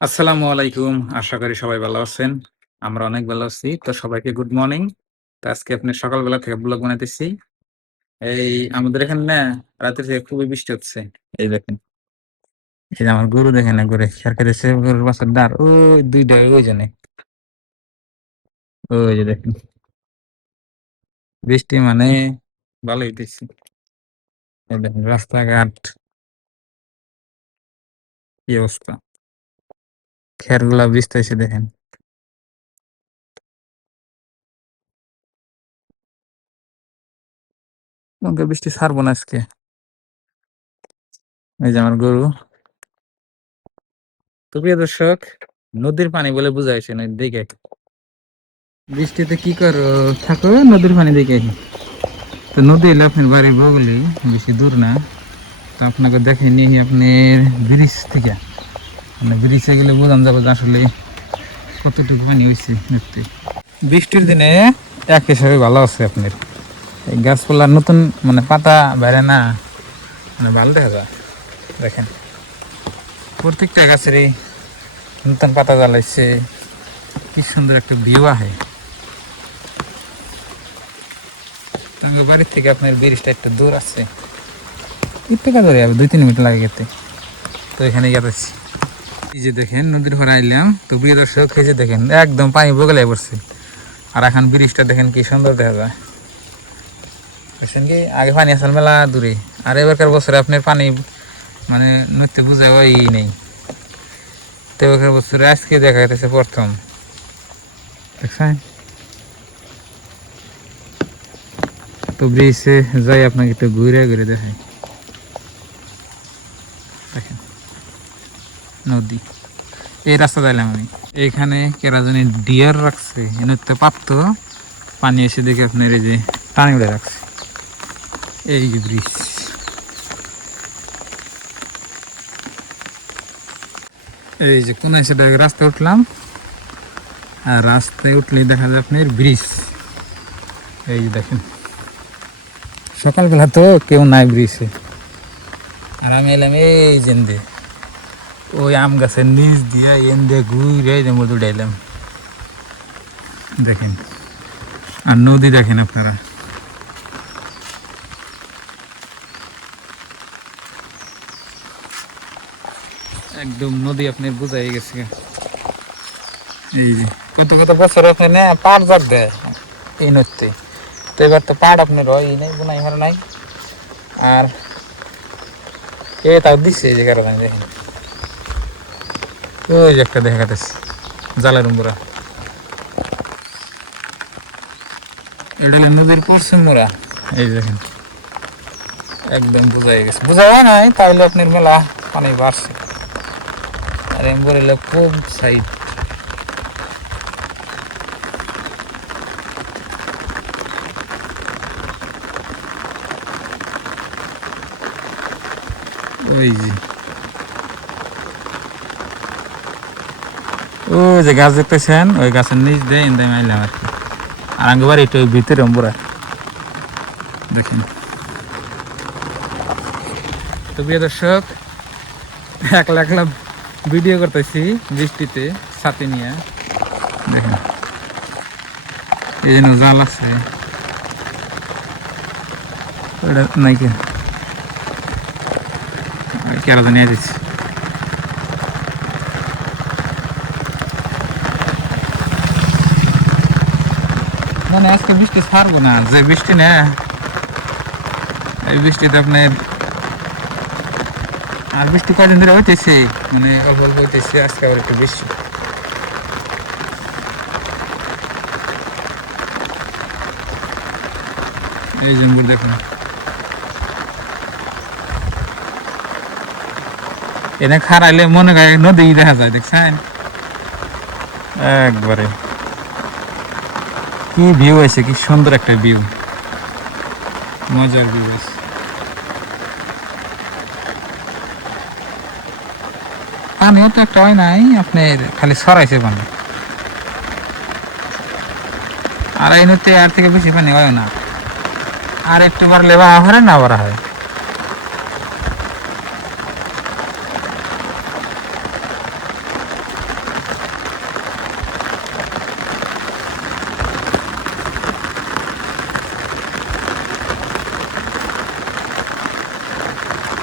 আসসালামু আলাইকুম। আশা করি সবাই ভালো আছেন। আমরা অনেক ভালো আছি। তো সবাইকে গুড মর্নিং। তো আজকে আপনি সকালবেলা থেকে ব্লগ বানাইতেছি। এই আমাদের এখানে না রাতে থেকে খুবই বৃষ্টি হচ্ছে। এই দেখেন। এই যে আমার গরু দেখেন একবারে খের খাইতেছে গরুর বাছুর দাঁড় ওই ২ টা ওই জানে। ওই যে দেখেন। বৃষ্টি মানে ভালোই হইতেছে। এই দেখেন রাস্তাঘাট কি অবস্থা। খেরগুলা ভিজতেছে দেখেন। মনে হয় বৃষ্টি ছাড়বো না আজকে। এই যে আমার গরু। তো প্রিয় দর্শক, নদীর পানি বলে বুঝাইছে না দেখে। বৃষ্টিতে কি করো? থাকো নদীর পানি দেখে। তো নদী এলে আপনার বাড়ির বগলে, বেশি দূর না। তো আপনাকে দেখে নিয়ে আপনার ব্রিজ থেকে মানে ব্রিজে গেলে বোঝান যাবে যে আসলে কতটুকু পানি হয়েছে নদীতে। বৃষ্টির দিনে এক হিসাবে ভালো আছে আপনার, এই গাছপালার নতুন মানে পাতা বেড়ে না, মানে ভালো দেখা যায়। দেখেন প্রত্যেকটা গাছেরই নতুন পাতা জ্বালাইছে, কি সুন্দর একটা ভিউ আহে। আমার বাড়ির থেকে আপনার ব্রিজটা একটু দূর আছে, একটু কাজ হবে ২-৩ মিনিট লাগে গেতে। তো এখানে গেতেছি। এই যে দেখেন নদীর পাড়ে আইলাম। তো প্রিয় দর্শক, এই যে দেখেন একদম পানি বগলে পড়ছে। আর এখন ব্রিজটা দেখেন কি সুন্দর দেখা যায়। দেখছেন কি আগে পানি আসল মেলা দূরে, আর এবারকার বছরে আপনার পানি মানে নদীতে বুঝে ওই নেই। তো এবারকার বছরে আজকে দেখা যাচ্ছে প্রথম। দেখছেন? তো ব্রিজে যাই আপনাকে একটু ঘুরে ঘুরে দেখাই। দেখেন নদী, এই রাস্তা যাইলাম আমি। এইখানে কেরা জানি ডিয়ার রাখছে, এনে পারতো পানি এসে দেখে আপনার এই যে টানি উড়ে রাখছে। এই যে ব্রিজ, এই যে কোন এসে রাস্তায় উঠলাম, আর রাস্তায় উঠলেই দেখা যায় আপনার ব্রিজ। এই যে দেখেন সকালবেলা তো কেউ নাই ব্রিজে, আর আমি এলাম এই জেন্দে ওই আম গাছের নিচ দিয়া এন দিয়ে ঘুরে মধ্যে উঠে এলাম। দেখেন আর নদী দেখেন আপনারা, একদম নদী আপনার বোঝাই গেছে। এই যে কত কত বছর আপনি না পাট জাগ দেয় এই নদীতে। তো এবার তো পাট আপনার হয় নাই, বোনাই মারা নাই। আর এ তাও দিচ্ছে এই যে কারণে দেখেন ওই যে একটা দেখা যাচ্ছে জালের উম্বরা। এটা হলো নদীর পশ্চিম মোড়া। এই দেখেন একদম বোঝাই গেছে, বোঝা হয় নাই তাহলে আপনার মেলা পানি বাড়ছে। আর এম্বর এলো পূব সাইড। ওই যে ওই যে গাছ দেখতেছেন, ওই গাছের নিচ দিয়ে ইন্দা মাইলাম আর কি। আর আঙ্গবার এটা ওই ভিতরে অম্বরা দেখেন। তো প্রিয় দর্শক, একলা একলা ভিডিও করতেছি বৃষ্টিতে ছাতি নিয়ে। দেখেন এই জন্য জাল আছে ওটা নাইকে কেরা নিয়ে দিচ্ছি। মানে আজকে বৃষ্টি ছাড়বো না, যে বৃষ্টি না এই বৃষ্টিতে আপনার আর বৃষ্টি কয়দিন ধরে হইতেছে, মানে অল্প অল্প হইতেছে, আজকে আবার একটু বেশি। এই জন্য দেখুন এনে খারাইলে মনে হয় নদী দেখা যায়, দেখছেন একবারে কি ভিউ আছে, কি সুন্দর একটা ভিউ, মজার ভিউ আছে। পানিও তো একটা হয় নাই আপনার, খালি সরাইছে পানি। আর এই নদীতে আর থেকে বেশি পানি হয় না, আর একটু বাড়লে বা হয় না বাড়া হয়।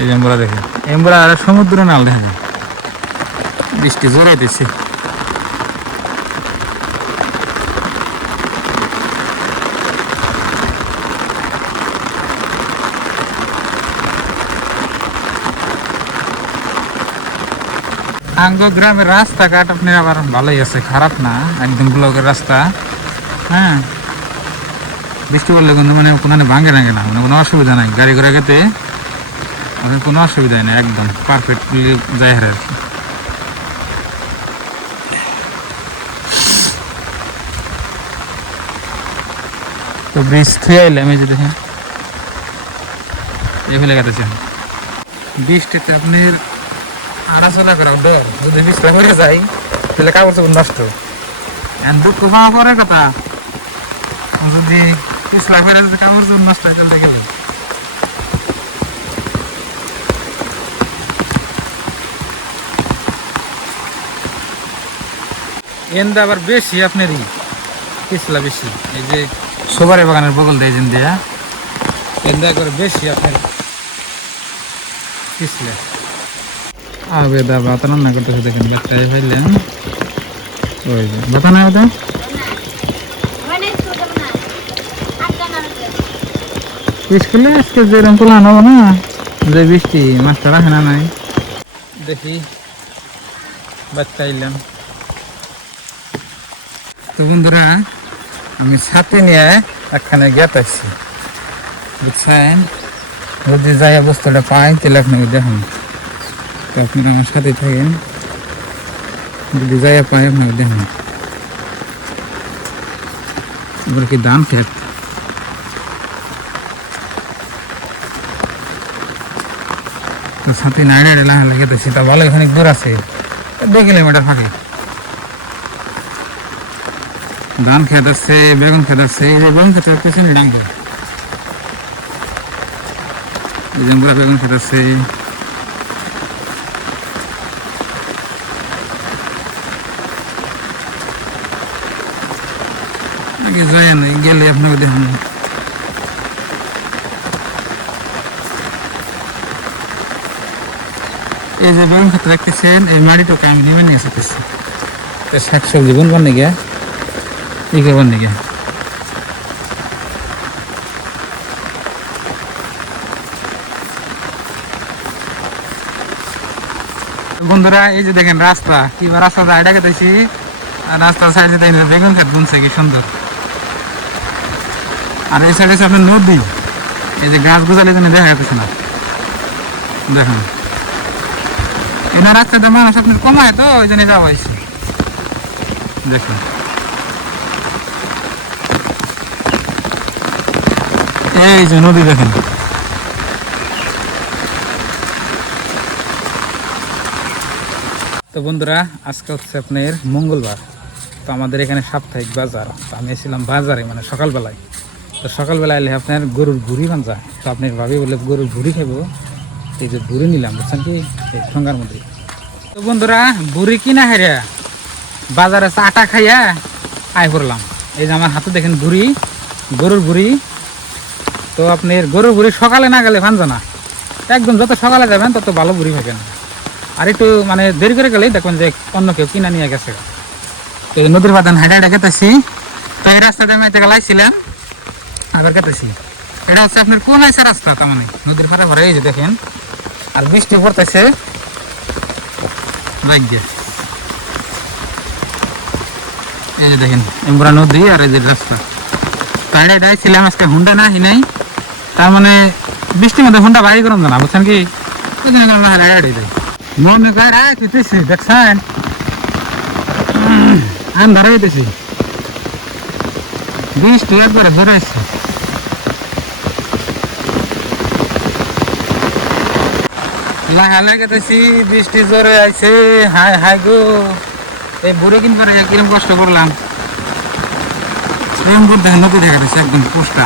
এই যে আমরা দেখি আমরা আর সমুদ্র নাল দেখেন বৃষ্টি জোরাইতেছে। আঙ্গ গ্রামের রাস্তাঘাট আপনার আবার ভালোই আছে, খারাপ না, একদম ব্লকের রাস্তা। হ্যাঁ, বৃষ্টি পড়লে কিন্তু মানে কোনো ভাঙে ভাঙে না, মানে কোনো অসুবিধা নাই, গাড়ি ঘোড়া গেতে আপনার কোনো অসুবিধা নেই, একদম পারফেক্টলি যায় আর কি। তো ব্রিজ থুয়ে এলাম, এই যে দেখেন এই ফেলে গেছে। বৃষ্টিতে আপনার আনাচলা করা ডর, যদি বৃষ্টি পড়ে যায় তাহলে কাপড় চোপড় নষ্ট। দুঃখ পাওয়া পরের কথা, যদি পিছলা করে কাপড় চোপড় নষ্ট হয়ে চলতে গেলে। এন্দা আবার বেশি আপনারই পিছলা বেশি, এই যে সবারই বাগানের বগল দেয় যেন দেয়া এন্দা একবার বেশি আপনার পিছলে। আবেদা বাতা রান্না করতেছে দেখেন, বাচ্চাই ফাইলেন ওই যে বাতা না ওটা স্কুলে আজকে যেরকম প্লান হবো না, যে বৃষ্টি মাছটা রাখে না নাই দেখি বাচ্চা আইলাম। তো বন্ধুরা আমি ছাতে নিয়ে একখানে গেত আসছি বুঝছেন, যদি যাই বস্তুটা পাই তাহলে আপনাকে দেখুন। তো আপনারা আমার সাথে থাকেন, যদি যাই পাই আপনাকে দেখুন। এবার কি ধান খেত, সাথে নাইড়ে গেতেছি, তা ভালো এখানে দূর আছে 2 কিলোমিটার ফাঁকে ধান খেত আছে, বেগুন খেত আছে। এই যে বেগুন খেতে পেছনে ডাঙ্গা, এই যে বেগুন খেত আছে। আগে যায় না, গেলে আপনাকে দেখুন। এই যে বেগুন খেতে রাখতেছেন, এই মাটিটাকে আমি নেমে নিয়ে আসতেছি শাকসবজি বুনবার নাকি ই করবার নাকি। বন্ধুরা এই যে দেখেন রাস্তা, কিবার রাস্তা আইডা খেতেছি, আর রাস্তার সাইডে দেখেন বেগুন খেত বুনছে কি সুন্দর। আর এই সাইডে আপনার নদী, এই যে গাছ গোছালি জন্য দেখা যাচ্ছে না দেখুন। এনার রাস্তাতে মানুষ আপনার কমায়, তো ওই জন্য যাওয়া হয়েছে দেখুন। এই যে নদী দেখেন, তো বন্ধুরা আজকে হচ্ছে আপনার মঙ্গলবার, তো আমাদের এখানে সাপ্তাহিক বাজার। তো আমি এসেছিলাম বাজারে মানে সকালবেলায়। তো সকালবেলায় এলে আপনার গরুর ভুড়ি বানজা, তো আপনি ভাবি বলে গরুর ভুড়ি খাবো, এই যে ভুড়ি নিলাম বুঝছেন কি এই ঠোঙ্গার মধ্যে। তো বন্ধুরা ভুড়ি কিনা হারিয়া বাজারে আটা খাইয়া আয় করলাম। এই যে আমার হাতে দেখেন ভুড়ি, গরুর ভুড়ি। তো আপনার গরুর ভুড়ি সকালে না গেলে ভাঞ্জা না, একদম যত সকালে যাবেন তত ভালো ভুড়ি পাবেন। আর একটু মানে দেরি করে গেলেই দেখবেন যে অন্য কেউ কিনা নিয়ে গেছে। এই নদীর বাদান হাইডা হাইডা খেতেছি। তো এই রাস্তাটা আমি একটা গেলাইছিলাম, আবার খেতেছি। এটা হচ্ছে আপনার কোন আছে রাস্তা, তার মানে নদীর পাড়ে ভরে এই যে দেখেন, আর বৃষ্টি পড়তেছে ভাগ্যে। এই যে দেখেন এমরা নদী আর এই যে রাস্তা। হাইডা হাইডা ছিলাম আজকে, হুন্ডা না হি নাই, তার মানে বৃষ্টির মধ্যে হুন্ডা বাড়ি করুন না বুঝছেন কি, হাইডা হাইডা যায় মনে করে খেতেছি দেখছেন আমি ধরে যেতেছি। বৃষ্টি একবারে ধরে আসছে। লাগানা গেতেছি, বৃষ্টি জোরে আইছে। হাই হাই গো, এই বুড়ি কিন করে কিরম কষ্ট করলাম। নদী দেখা যাচ্ছে একদম পোস্টা,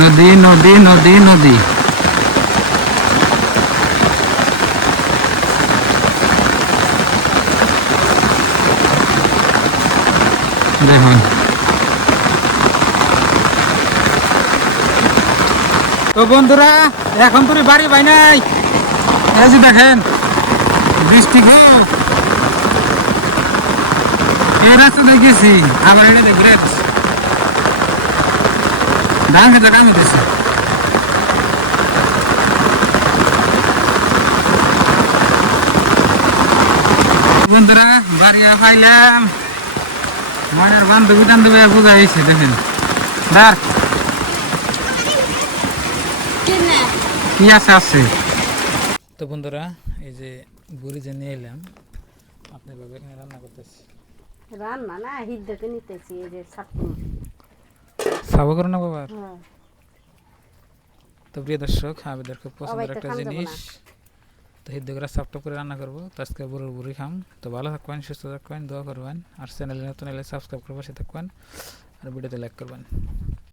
নদী নদী নদী নদী। দেখুন, তো তো বন্ধুরা এখন তো বাড়ি ভাই নাই, এই যে দেখেন বৃষ্টি খুব, এই রাস্তা দেখেছি আবার এটা ঘুরে আসছি, ধান খেতে কামি দিছি। বন্ধুরা বাড়ি পাইলাম, মনের বান্ধবী টান্ধবী বোঝা হয়েছে দেখেন দার কি আছে আছে। তো বন্ধুরা এই যে বুড়ি যে নিয়ে এলাম আপনার বাবা এখানে রান্না করতেছি, রান্না না হিদ্দকে নিতেছি এই যে ছাত্র সাবো করো না বাবার। তো প্রিয় দর্শক আমাদের খুব পছন্দের একটা জিনিস, তো হিদ্দকরা সাপটাপ করে রান্না করবো, তো আজকে বুড়োর বুড়ি খাম। তো ভালো থাকবেন, সুস্থ থাকবেন, দোয়া করবেন, আর চ্যানেলে নতুন এলে সাবস্ক্রাইব করে বসে থাকবেন, আর ভিডিওতে লাইক করবেন।